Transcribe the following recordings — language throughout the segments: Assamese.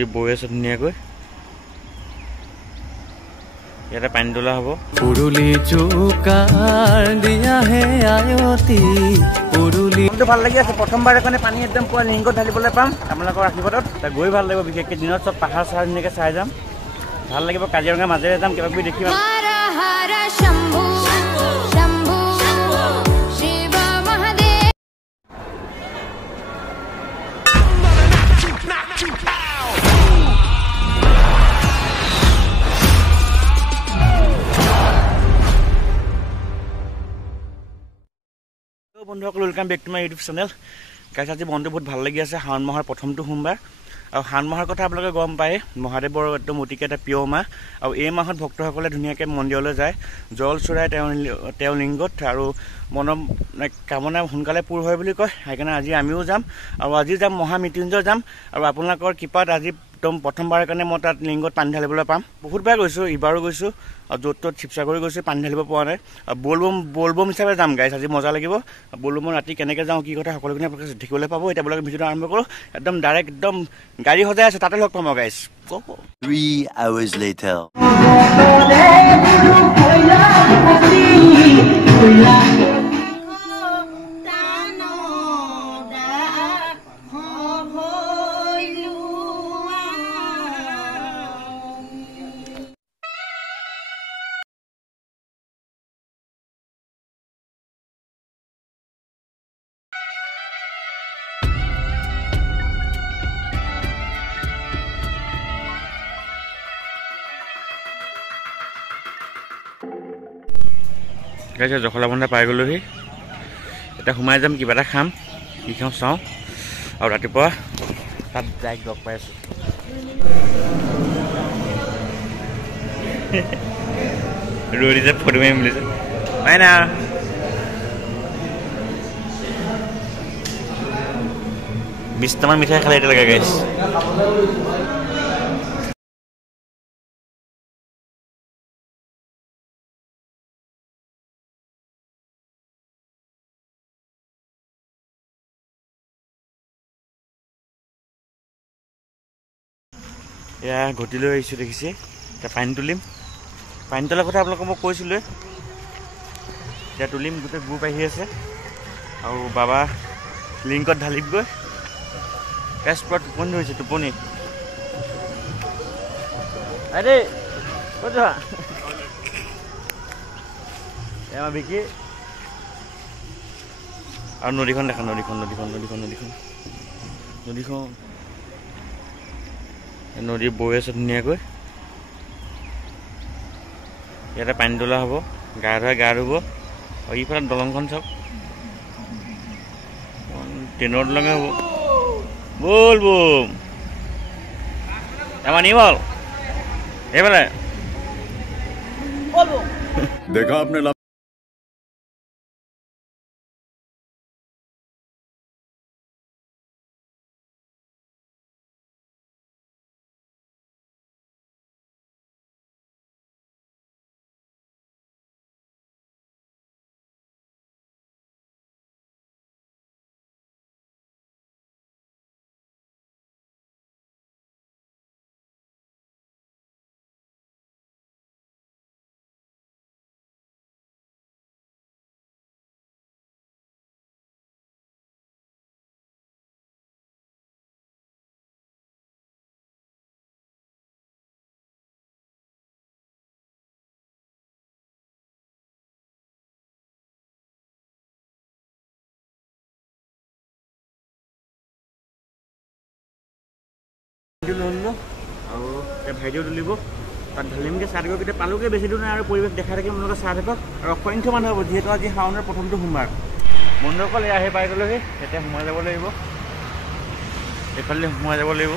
নদী বৈ আছে ধুনীয়াকৈ ইয়াতে পানী তোলা হ'ব পুৰুলি জোকাৰ দিয়া হে আয়তি পুৰুলি মনটো ভাল লাগি আছে প্ৰথমবাৰ কাৰণে পানী একদম পুৰা লিংগত ঢালিবলৈ পাম আপোনালোকৰ আশীৰ্বাদত গৈ ভাল লাগিব বিশেষকৈ দিনত চব পাহাৰ চাহাৰ ধুনীয়াকৈ চাই যাম ভাল লাগিব কাজিৰঙা মাজেৰে যাম কিবা কিবি দেখিম বন্ধুসকল welcome back to my YouTube channel guys আজি মনটো বহুত ভাল লাগি আছে শাওণ মাহৰ প্ৰথমটো সোমবাৰ আৰু শাওণ মাহৰ কথা আপোনালোকে গম পায় মহাদেৱৰ একদম অতিকে এটা প্ৰিয় মাহ আৰু এই মাহত ভক্তসকলে ধুনীয়াকৈ মন্দিৰলৈ যায় জল চুৰাই তেওঁ লিংগত আৰু মনৰ কামনা সোনকালে পূৰ হয় বুলি কয় সেইকাৰণে আজি আমিও যাম আৰু আজি যাম মহামৃত্যুঞ্জয় যাম আৰু আপোনালোকৰ কৃপাত আজি একদম প্ৰথমবাৰৰ কাৰণে মই তাত লিংগত পানী ঢালিবলৈ পাম বহুতবাৰ গৈছোঁ ইবাৰো গৈছোঁ আৰু য'ত ত'ত শিৱসাগৰ গৈছোঁ পানী ঢালিব পৰা নাই বলবম হিচাপে যাম গাইজ আজি মজা লাগিব বলবমৰ ৰাতি কেনেকৈ যাওঁ কি কথা সকলোখিনি আপোনালোকে দেখিবলৈ পাব এতিয়া আপোনালোকে ভিডিঅ'টো আৰম্ভ কৰোঁ একদম ডাইৰেক্ট একদম গাড়ী সজাই আছে তাতে লগ পাম আৰু guys 3 hours later guys Jakhalabandha পাই গ'লোহি এতিয়া সোমাই যাম কিবা এটা খাম কি খাওঁ চাওঁ আৰু ৰাতিপুৱা তাত ডাইৰেক্ট লগ পাই আছোঁ ৰৈ যে ফটো মাৰিম বুলিছে নাই না 20টামান মিঠাই খালে এতিয়ালৈকে গাইজ এয়া ঘটিলৈ আহিছোঁ দেখিছে এতিয়া পানী তুলিম পানী তোলাৰ কথা আপোনালোকক মই কৈছিলোঁ এতিয়া তুলিম গোটেই গ্ৰুপ আহি আছে আৰু বাবা লিংকত ঢালিবগৈ কেছ পুৰা টোপনি ধৰিছে টোপনি আৰে ক'ত যোৱা আমাৰ বিকি আৰু নদীখন দেখা নদীখন নদী বৈ আছে ধুনীয়াকৈ ইয়াতে পানী তোলা হ'ব গা ধুব আৰু ইফালে দলংখন চাওক ট্ৰেইনৰ দলঙে হ'ব বল বম আমাৰ নিবল এইফালে দেখা আপনি ললো আৰু ভাইটিও তুলিব তাত ঢালিমগৈ চাহ দিব কেতিয়া পালোগৈ বেছি দূৰ নাই আৰু পৰিৱেশ দেখাই থাকিম আপোনালোকে চাহ থাকক আৰু অসংখ্য মানুহ হ'ব যিহেতু আজি শাওণৰ প্ৰথমটো সোমবাৰ বন্ধুসকল আহি পাই গ'লোহি এতিয়া সোমাই যাব লাগিব এইফালে সোমাই যাব লাগিব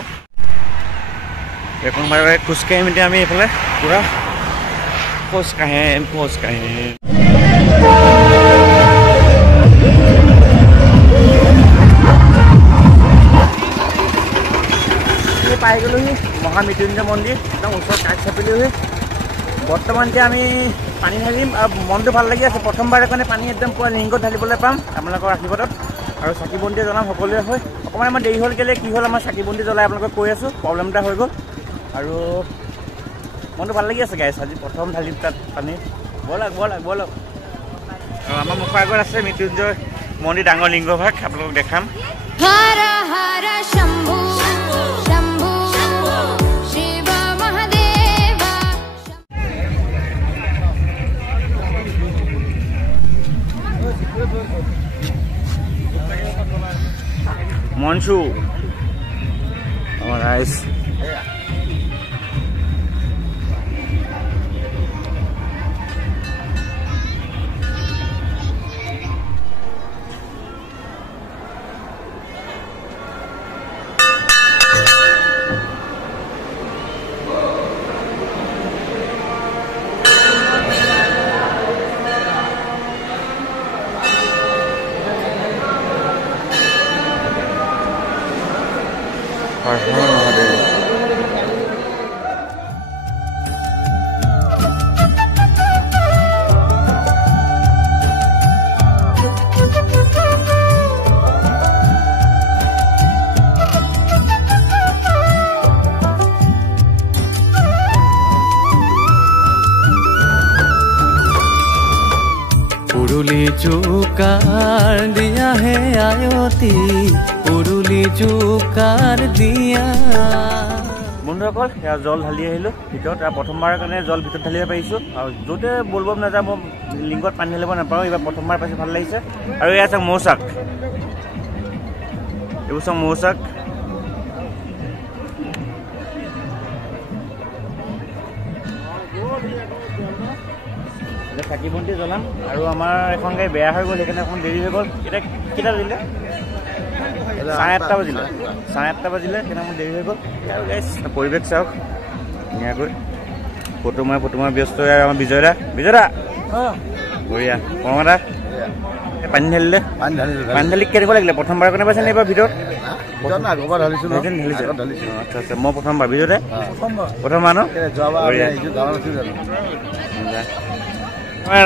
এখন বাৰে খোজকাঢ়িম এতিয়া আমি এইফালে পূৰা খোজকাঢ়িম পাই গ'লোহি মহামৃত্যুঞ্জয় মন্দিৰ একদম ওচৰত কাষ চাপিলোহি বৰ্তমান এতিয়া আমি পানী ঢালিম আৰু মনটো ভাল লাগি আছে প্ৰথমবাৰৰ কাৰণে পানী একদম পুৰা লিংগত ঢালিবলৈ পাম আপোনালোকৰ আশীৰ্বাদত আৰু চাকি বন্তি জ্বলাম সকলোৱে হৈ অকণমান আমাৰ দেৰি হ'ল কেলে কি হ'ল আমাৰ চাকি বন্তি জ্বলাই আপোনালোকক কৈ আছোঁ প্ৰব্লেম এটা হৈ গ'ল আৰু মনটো ভাল লাগি আছে গাইছ আজি প্ৰথম ঢালিম তাত পানী ব'লক আৰু আমাৰ মুখৰ আগত আছে মৃত্যুঞ্জয় মন্দিৰ ডাঙৰ লিংগভাগ আপোনালোকক দেখাম হৰ হৰ শম্ভু শম্ভু শিৱ মহাদেৱ মনসু ৰাইজ उरुली चुकार दिया है आयती उरुली चुकार दिया বন্ধুসকল সেয়া জল ঢালি আহিলোঁ ভিতৰত আৰু প্ৰথমবাৰৰ কাৰণে জল ভিতৰত ঢালিব পাৰিছোঁ আৰু য'তে বলবম নাযাওঁ মই লিংগত পানী ঢালিব নাপাওঁ এইবাৰ প্ৰথমবাৰ পাইছোঁ ভাল লাগিছে আৰু এয়া চাওক মৌচাক এইবোৰ চাওক মৌচাক এতিয়া চাকি বন্তি জ্বলাম আৰু আমাৰ এখন গাড়ী বেয়া হৈ গ'ল সেইকাৰণে অকণ দেৰি হৈ গ'ল এতিয়া কেইটা বাজিলে 8:30 বাজিলে সেইকাৰণে মোৰ দেৰি হৈ গ'ল আৰু গাইছ পৰিৱেশ চাওক ধুনীয়াকৈ ফটো মাৰ ব্যস্ত আমাৰ বিজয় দা বঢ়িয়া কমা দা পানী ঢালিলে পানী ঢালি কেনেকুৱা লাগিলে প্ৰথমবাৰৰ কাৰণে পাইছে নে এইবাৰ ভিতৰত আচ্ছা মই প্ৰথমবাৰ বিজয় দা প্ৰথমবাৰ ন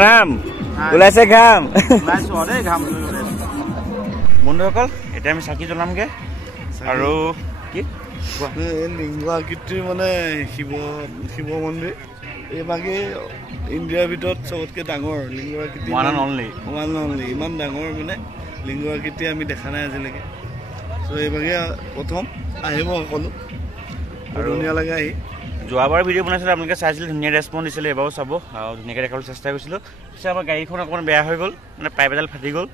ৰাম ওলাইছে ঘাম বন্ধুসকল এতিয়া আমি চাকি জ্বলামগে আৰু কি লিংগ আকৃতিৰ মানে শিৱ মন্দিৰ এই বাকী ইণ্ডিয়াৰ ভিতৰত চবতকৈ ডাঙৰ লিংগ আকৃতি ওৱান এণ্ড অনলি ইমান ডাঙৰ মানে লিংগ আকৃতি আমি দেখা নাই আজিলৈকে চ' এইভাগে প্ৰথম আহিব সকলো আৰু ধুনীয়া লাগে আহি যোৱাবাৰ ভিডিঅ' বনাইছিলোঁ আপোনালোকে চাইছিলে ধুনীয়া ৰেছপঞ্চ দিছিলে এবাৰো চাব আৰু ধুনীয়াকৈ দেখাবলৈ চেষ্টা কৰিছিলোঁ পিছে আমাৰ গাড়ীখন অকণমান বেয়া হৈ গ'ল মানে পাইপ এডাল ফাটি গ'ল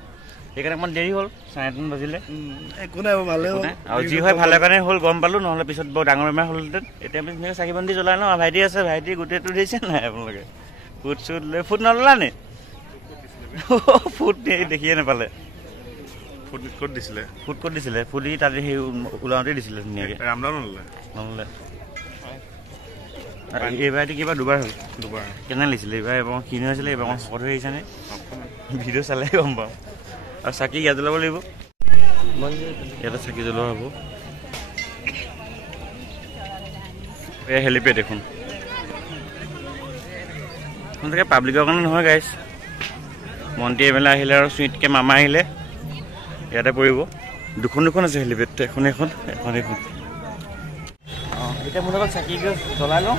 সেইকাৰণে অকণমান দেৰি হ'ল 9:30 বাজিলে একো নাই ভালে হ'ল আৰু যি হয় ভালে কাৰণে হ'ল গম পালোঁ নহ'লে পিছত বৰ ডাঙৰ বেমাৰ হ'লহেঁতেন এতিয়া আমি ধুনীয়াকৈ চাকি বন্তি জ্বলাই লওঁ ভাইটি আছে ভাইটি গোটেইটো দিছে নাই আপোনালোকে ফুট চুট লৈ ফুট নললা নে ফুট দেখিয়ে নাপালে ফুট ক'ত দিছিলে ফুট দি তাতে সেই ওলাওঁতে দিছিলে ধুনীয়াকৈ ৰামদাও নললে এইবাৰ কিবা দুবাৰ হ'ল কেনে লাগিছিলে এইবাৰ ক্ষীণ হৈছিলে এইবাৰ অকণ শকত হৈ আহিছে নে ভিডিঅ' চালে গম পাওঁ আৰু চাকি ইয়াত জ্বলাব লাগিব ইয়াতে চাকি জ্বলোৱা হ'ব এয়া হেলিপেড দেখোন তাকে পাব্লিকৰ কাৰণে নহয় গাইছ মন্ত্ৰী এম এল এ আহিলে আৰু চুইটকৈ মামা আহিলে ইয়াতে পৰিব দুখন আছে হেলিপেড এখন এতিয়া মোৰ লগত চাকি জ্বলাই লওঁ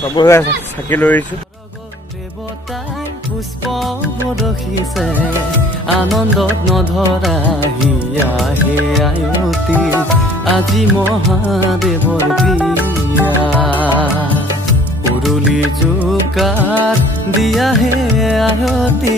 চবৰে চাকি লৈ আহিছোঁ দেৱতাই পুষ্প বৰষিছে আনন্দত নধৰা হিয়া হে আয়তি আজি মহাদেৱৰ বিয়া উৰুলি জোকাৰ দিয়া হে আয়তি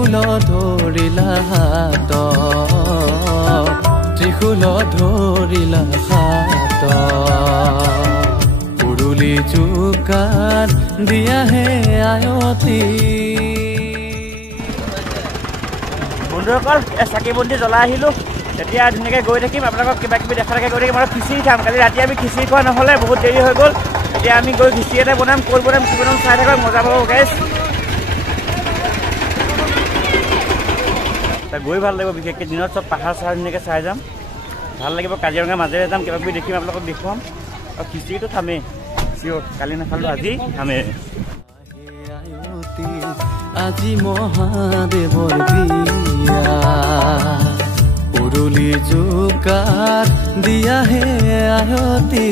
ত্ৰিশূল ধৰিলা হাত ত্ৰিশূল ধৰিলা হাত উৰুলি জোকাত দিয়াহে আয়তী বন্ধুসকল চাকি বন্তি জ্বলাই আহিলোঁ এতিয়া ধুনীয়াকৈ গৈ থাকিম আপোনালোকক কিবা কিবি দেখালৈকে গৈ থাকিম আৰু খিচিৰি খাম কালি ৰাতি আমি খিচিৰি খোৱা নহ'লে বহুত দেৰি হৈ গ'ল এতিয়া আমি গৈ খিচিৰি এটা বনাম ক'ত বনাম কি বনাম চাই থাকক মজা পাব গাইছ গৈ ভাল লাগিব বিশেষকৈ দিনত চব পাহাৰ চাহাৰ ধুনীয়াকৈ চাই যাম ভাল লাগিব কাজিৰঙাৰ মাজেৰে যাম কিবা কিবি দেখিম আপোনালোকক দেখুৱাম আৰু খিচিৰিটো থামেই চিয়'ৰ কালি নাখালোঁ আজি থামেই আজি মহাদেৱৰ বিয়া উৰুলি জোকাত দিয়াহে আয়তী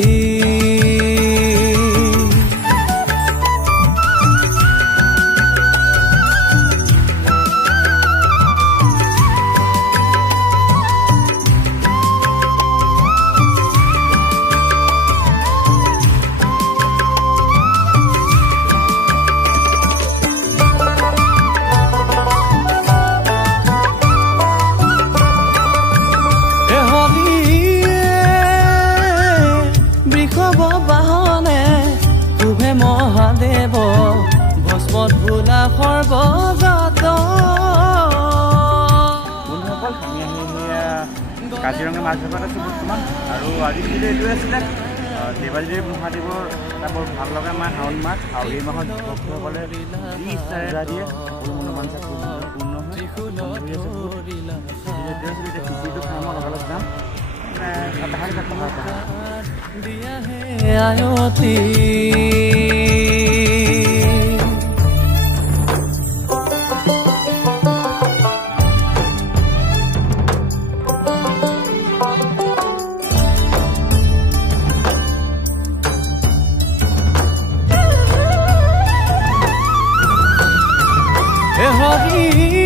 মহাদেৱ ভস্মত ভোলা সৰ্বজাত বন্ধুসকল আমি কাজিৰঙা মাছ ধৰাত আছোঁ বৰ্তমান আৰু আজি ভিডিঅ' এইটোৱে আছিলে দেৱালী মহাদেৱৰ এটা বৰ ভাল লগা মাহ শাওণ মাহ আৰু এই মাহত ভক্তসকলে যি ইচ্ছাৰে দিয়ে সকলো মনোবাঞ্ছা পূৰ্ণ হয় খিচিৰিটো খাম মই লগালগ যাম আয়তী হৰি